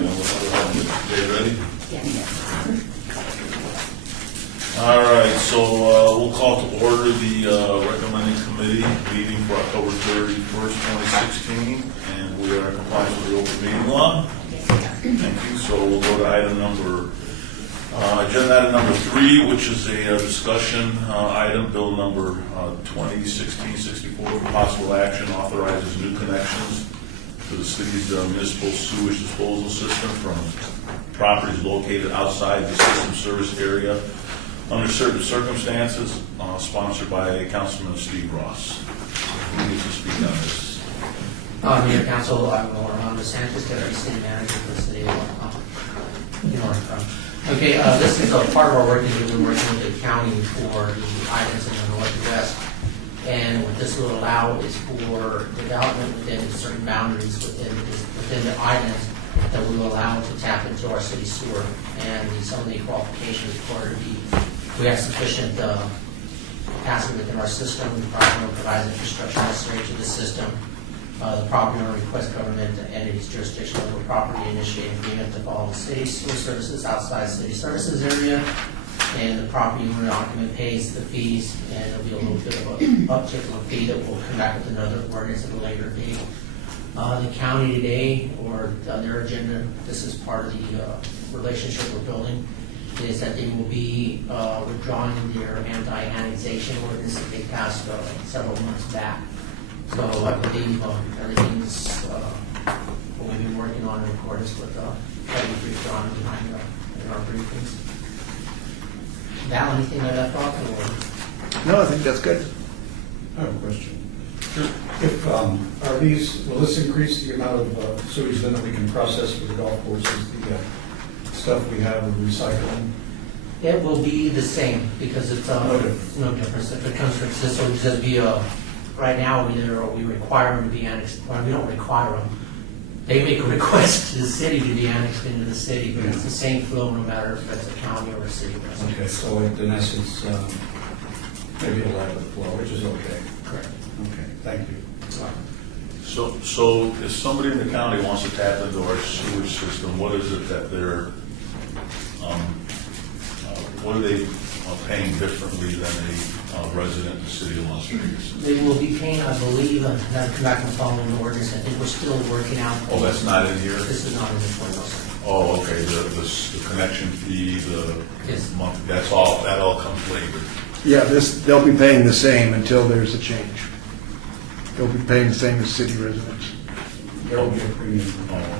then we'll go ahead and get Jay ready. Yes. All right, so we'll call to order the recommending committee meeting for October 31st, 2016, and we are in compliance with the open meeting law. Thank you. So we'll go to agenda item number 3, which is a discussion item, bill number 2016-64, possible action authorizes new connections to the city's municipal sewage disposal system from properties located outside the system service area under certain circumstances, sponsored by Councilman Steve Ross. Who needs to speak on this? Mayor, Council, I'm Ron DeSantis, Deputy City Manager for the City of North. Okay, this is a part of our work that we've been working with the county for the items in the Northwest. And what this will allow is for development within certain boundaries within the items that we will allow to tap into our city sewer. And some of the qualifications required to be, we have sufficient capacity within our system. The property owner provides infrastructure necessary to the system. The property owner requests government entities jurisdiction over property initiate agreement to follow city sewer services outside city services area. And the property owner occupant pays the fees, and there'll be a little bit of an uptick of a fee that will come back with another ordinance at a later date. The county today, or their agenda, this is part of the relationship we're building, is that they will be withdrawing their anti-annexation ordinance that they passed several months back. So I believe everything's what we've been working on in accordance with what we've withdrawn behind in our briefings. Val, anything I left off? Or? No, I think that's good. I have a question. If will this increase the amount of sewage then that we can process for the golf courses, the stuff we have with recycling? It will be the same because it's no difference. If it comes from this, will just be right now we require them to be annexed. Well, we don't require them. They make a request to the city to be annexed into the city, but it's the same flow no matter if it's a county or a city resident. Okay, so in essence, maybe it'll have the flow, which is okay. Correct. Okay, thank you. So if somebody in the county wants to tap into our sewage system, what is it that they're, what are they paying differently than a resident of the city of Las Vegas? They will be paying, I believe, and I'll come back and follow the ordinance. I think we're still working out. Oh, that's not in here? This is not in the 20%. Oh, okay, the connection fee, the Yes. month, that all comes later. Yeah, they'll be paying the same until there's a change. They'll be paying the same as city residents. There will be a premium.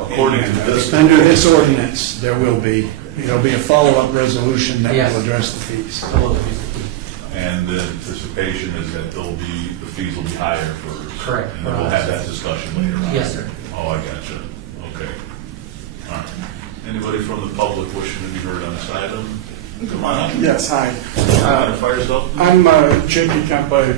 According to this, Under this ordinance, there'll be a follow-up resolution that Yes. will address the fees. So we'll use the fee. and the anticipation is that the fees will be higher for. Correct. And then we'll have that discussion later on. Yes, sir. Oh, I gotcha. Okay. All right. Anybody from the public wishing to be heard on this item? Come on up. Yes, hi. Fire yourself. I'm J.P. Kemp. I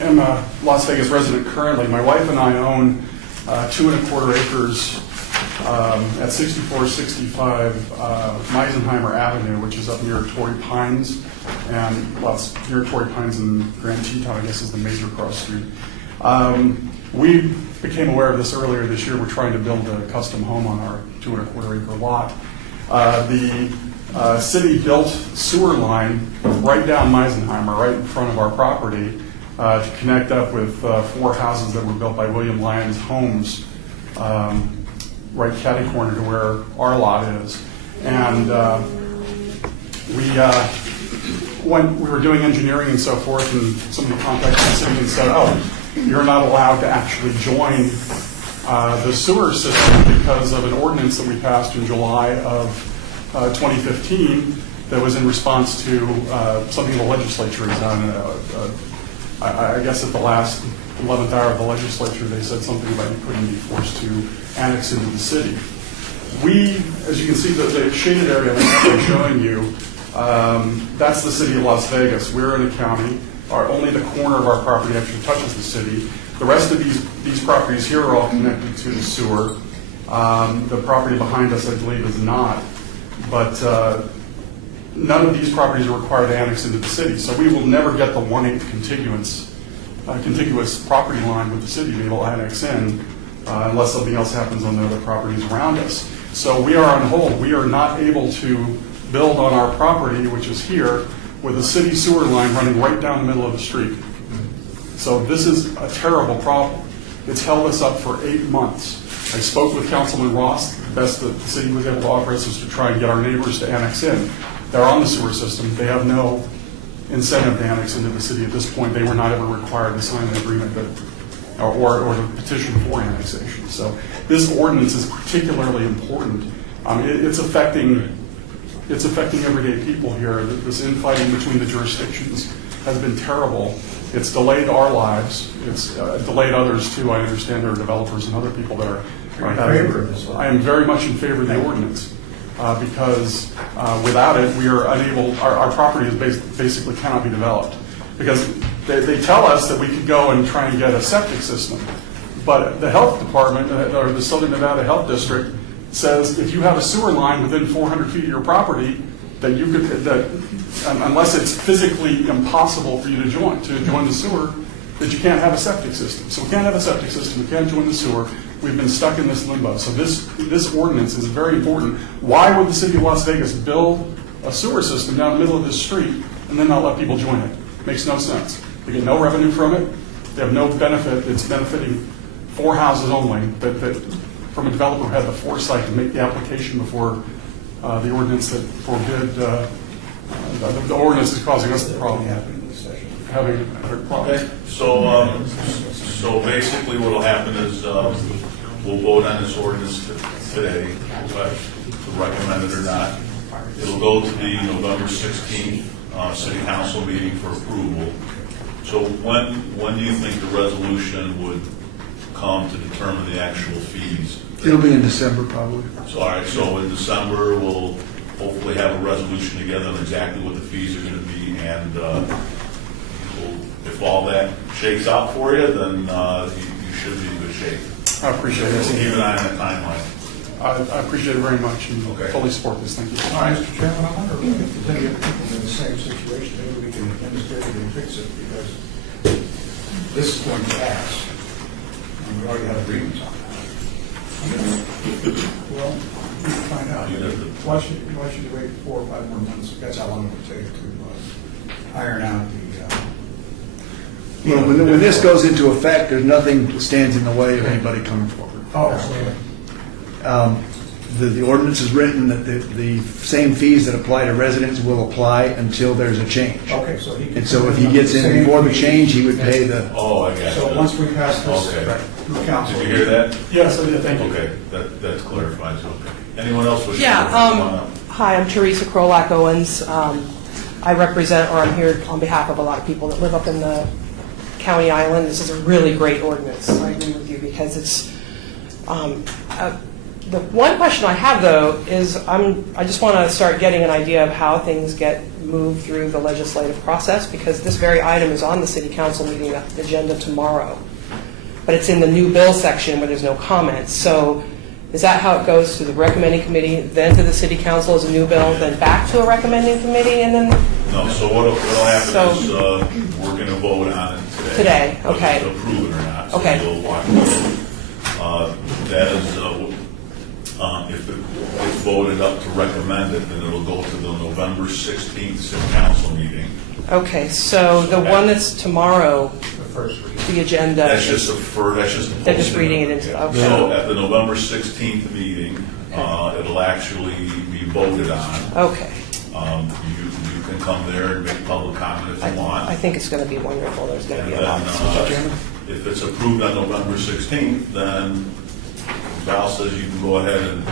am a Las Vegas resident currently. My wife and I own 2.25 acres at 6465 Meisenheimer Avenue, which is up near Torrey Pines. And well, it's near Torrey Pines and Grand Teton, I guess, is the major cross street. We became aware of this earlier this year. We're trying to build a custom home on our 2.25 acre lot. The city built sewer line right down Meisenheimer, right in front of our property, to connect up with 4 houses that were built by William Lyons Homes, right catty corner to where our lot is. And when we were doing engineering and so forth, and somebody contacted the city and said, "Oh, you're not allowed to actually join the sewer system because of an ordinance that we passed in July of 2015 that was in response to something the legislature has done." I guess at the last 11th hour of the legislature, they said something about you couldn't be forced to annex into the city. We, as you can see, the shaded area that I'm showing you, that's the city of Las Vegas. We're in a county. Only the corner of our property actually touches the city. The rest of these properties here are all connected to the sewer. The property behind us, I believe, is not. But none of these properties are required to annex into the city. So we will never get the 1/8 contiguous property line with the city to be able to annex in unless something else happens on the other properties around us. So we are on hold. We are not able to build on our property, which is here, with a city sewer line running right down the middle of the street. So this is a terrible problem. It's held us up for 8 months. I spoke with Councilman Ross. The best that the city was able to offer us is to try and get our neighbors to annex in. They're on the sewer system. They have no incentive to annex into the city at this point. They were not ever required to sign an agreement that, or to petition for annexation. So this ordinance is particularly important. It's affecting everyday people here. This infighting between the jurisdictions has been terrible. It's delayed our lives. It's delayed others too. I understand there are developers and other people that are in favor of this one. I am very much in favor of the ordinance because without it, we are unable. Our property is basically cannot be developed because they tell us that we could go and try and get a septic system, but the health department or the Southern Nevada Health District says if you have a sewer line within 400 feet of your property, that you could, unless it's physically impossible for you to join the sewer, that you can't have a septic system. So we can't have a septic system. We can't join the sewer. We've been stuck in this limbo. So this ordinance is very important. Why would the city of Las Vegas build a sewer system down the middle of this street and then not let people join it? Makes no sense. They get no revenue from it. They have no benefit. It's benefiting 4 houses only. That from a developer who had the foresight to make the application before the ordinance that forbid the ordinance is causing us the problem. Having a problem. Okay, so basically what'll happen is we'll vote on this ordinance today, whether to recommend it or not. It'll go to the November 16th City Council meeting for approval. So when do you think the resolution would come to determine the actual fees? It'll be in December probably. So, all right, so in December, we'll hopefully have a resolution together on exactly what the fees are going to be, and if all that shakes out for you, then you should be in good shape. I appreciate it. Keep an eye on the timeline. I appreciate it very much and Okay. fully support this. Thank you. All right, Mr. Chairman, I wonder if there's any other people in the same situation, maybe we can administratively fix it, because this is going to pass, and we already have agreements on that. Well, we can find out. Why should you wait 4 or 5 more months? That's how long it would take to iron out the... Well, when this goes into effect, there's nothing that stands in the way of anybody coming forward. Oh, The ordinance is written that the same fees that apply to residents will apply until there's a change. okay, so he can... And so if he gets in before the change, he would pay the... Oh, I got So you. once we pass this Okay. through council... Did you hear that? Yes, I did. Thank you. Okay, that clarifies, okay. Anyone else wish to? Yeah, come on up? hi, I'm Teresa Krolak Owens. I represent, or I'm here on behalf of a lot of people that live up in the county island. This is a really great ordinance. I agree with you because it's, the one question I have though is I just want to start getting an idea of how things get moved through the legislative process, because this very item is on the city council meeting agenda tomorrow. But it's in the new bill section where there's no comments. So is that how it goes to the recommending committee, then to the city council as a new bill, then back to a recommending committee, and then? No, so what'll happen So- is we're going to vote on it today. Today, okay. Whether to approve it or not. So Okay. we'll walk through. That is, if it's voted up to recommend it, then it'll go to the November 16th City Council meeting. Okay, so the one that's tomorrow, The first reading. the agenda. That's just that's just a They're just posting. reading it into- Yeah. okay. So at the November 16th meeting, it'll actually be voted on. Okay. You can come there and make public comment if you want. I think it's going to be wonderful. There's going to And be a lot. then, if it's approved on November 16th, then Val says you can go ahead and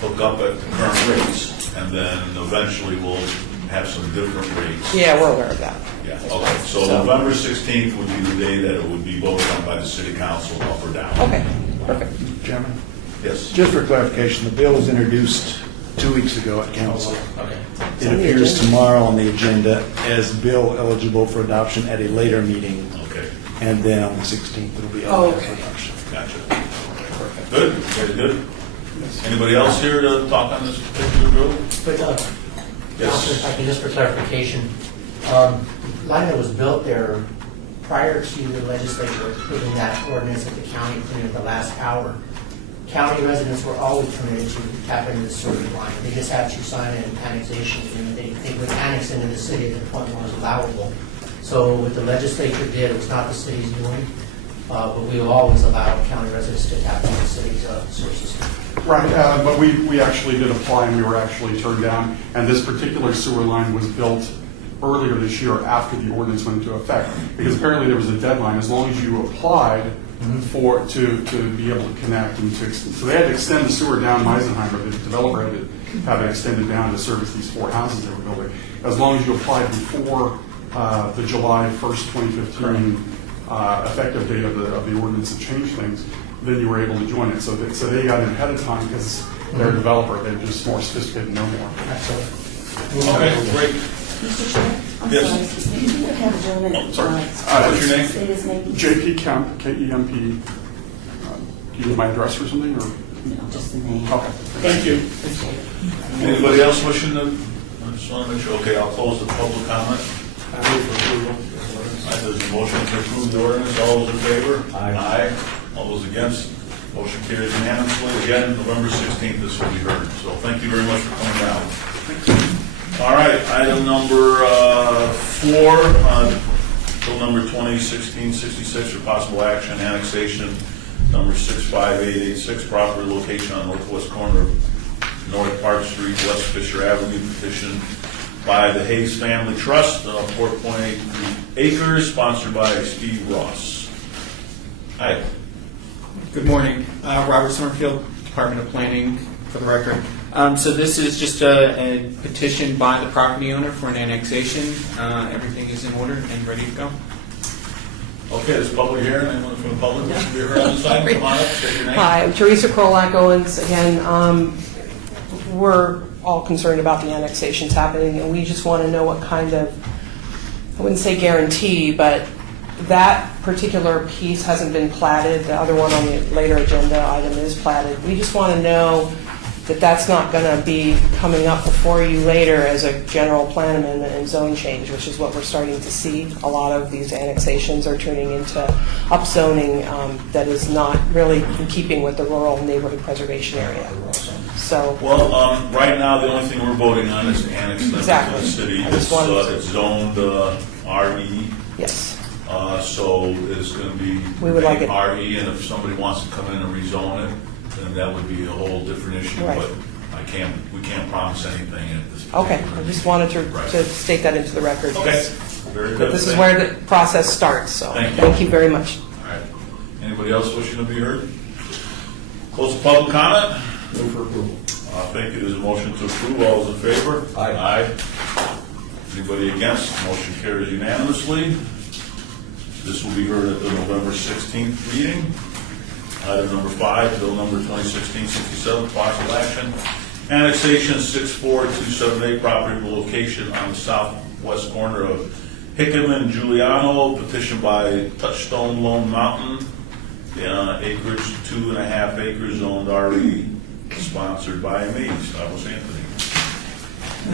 hook up at the current rates, and then eventually we'll have some different rates. Yeah, we're aware of that. Yeah, okay. So November 16th would be the day that it would be voted on by the city council, up or down. Okay, perfect. Chairman, Yes. just for clarification, the bill was introduced 2 weeks ago at council. Okay. It appears tomorrow on the agenda as bill eligible for adoption at a later meeting, Okay, and then on the 16th it'll be eligible for Okay. adoption. gotcha. Good, very good. Anybody else here to talk on this particular bill? But, Yes. Counselor, if I can, just for clarification, line that was built there prior to the legislature approving that ordinance at the county putting it the last hour, county residents were always permitted to tap into the sewer line. They just have to sign an annexation agreement. They would annex into the city at the point where it was allowable. So what the legislature did, it was not the city's doing, but we will always allow county residents to tap into the city's sewer system. Right, but we actually did apply and we were actually turned down. And this particular sewer line was built earlier this year after the ordinance went into effect. Because apparently there was a deadline, as long as you applied to be able to connect and so they had to extend the sewer down Meisenheimer. The developer had to have it extended down to service these 4 houses they were building. As long as you applied before the July 1st, 2015 effective date of the ordinance to change things, then you were able to join it. So they got in ahead of time because they're a developer. They're just more sophisticated and know more. Okay, great. Mr. Chair, I'm Yes. sorry. Can you have a gentleman? Oh, sorry. What's your name? Say his name. JP Kemp, Kemp. Do you need my address or something? Or? No, just the name. Okay. Thank you. Appreciate it. Anybody else wishing to, I just want to make sure, okay, I'll close the public comment. I move for approval. All right, there's a motion to approve the ordinance. All those in favor? Aye. All those against? Motion carries unanimously. Again, November 16th, this will be heard. So thank you very much for coming down. All right, item number 4, bill number 2016-66 for possible action, annexation number 65886, property location on northwest corner of North Park Street, West Fisher Avenue, petition by the Hayes Family Trust, 4.8 acres, sponsored by Steve Ross. Hi. Good morning. Robert Summerfield, Department of Planning, for the record. So this is just a petition by the property owner for an annexation. Everything is in order and ready to go. Okay, this public hearing, anyone from the public wishing to be heard on the side, come on up, state your name. Hi, I'm Teresa Krolak Owens. Again, we're all concerned about the annexations happening, and we just want to know what kind of, I wouldn't say guarantee, but that particular piece hasn't been platted. The other one on the later agenda item is platted. We just want to know that that's not going to be coming up before you later as a general plan amendment and zone change, which is what we're starting to see. A lot of these annexations are turning into upzoning that is not really in keeping with the rural neighborhood preservation area. So, Well, right now, the only thing we're voting on is to annex them to Exactly. the city. I just wanted to- It's zoned RE, yes. so it's going to be We would like it- RE, and if somebody wants to come in and rezone it, then that would be a whole different issue. Right. But we can't promise anything at this point. Okay, I just wanted Right. to state that into the record. Okay, very But good. this is where the process starts, so Thank you. very much. All right. Anybody else wishing to be heard? Close the public comment. Move for approval. Thank you. There's a motion to approve. All those in favor? Aye. Anybody against? Motion carries unanimously. This will be heard at the November 16th meeting. Item number 5, bill number 2016-67, possible action. Annexation 64278, property location on the southwest corner of Hickam and Giuliano, petitioned by Touchstone Lone Mountain. Acreage 2.5 acres, zoned RE, sponsored by me, Stavros Anthony.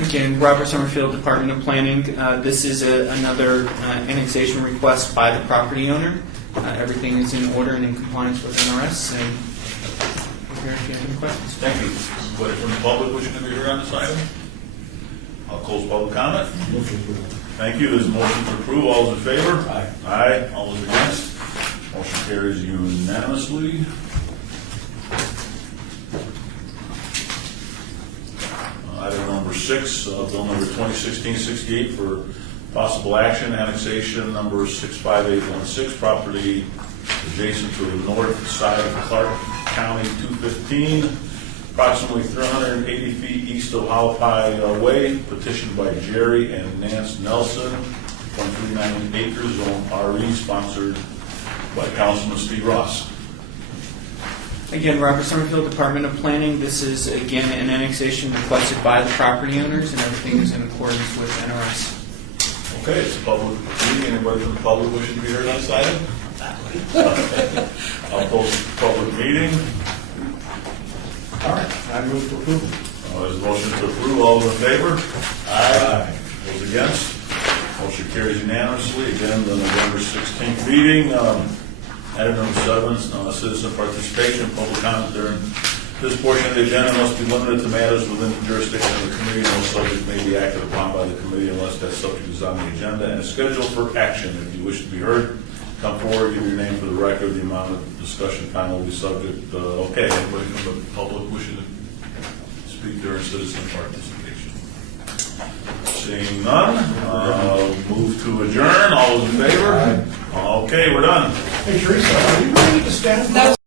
Again, Robert Summerfield, Department of Planning. This is another annexation request by the property owner. Everything is in order and in compliance with NRS. And we're here if you have any questions. Thank you. Anybody from the public wishing to be heard on this item? I'll close public comment. Move for approval. Thank you. There's a motion to approve. All those in favor? Aye. Aye. All those against? Motion carries unanimously. Item number 6, bill number 2016-68 for possible action, annexation number 65816, property adjacent to the north side of Clark County 215, approximately 380 feet east of Halapai Way, petitioned by Jerry and Nance Nelson, 139 acres, zone RE, sponsored by Councilman Steve Ross. Again, Robert Summerfield, Department of Planning. This is, again, an annexation requested by the property owners, and everything is in accordance with NRS. Okay, it's a public meeting. Anybody from the public wishing to be heard on this item? I'll close the public meeting. All right, I move for approval. There's a motion to approve. All those in favor? Aye. Those against? Motion carries unanimously. Again, the November 16th meeting. Item number 7, citizen participation. Public comment during this portion of the agenda must be limited to matters within the jurisdiction of the committee. No subject may be acted upon by the committee unless that subject is on the agenda and is scheduled for action. If you wish to be heard, come forward, give your name for the record. The amount of discussion time will be subject. Okay, anybody from the public wishing to speak during citizen participation? Seeing none, move to adjourn. All those in favor? Okay, we're done. Hey, Teresa, are you ready to stand? That was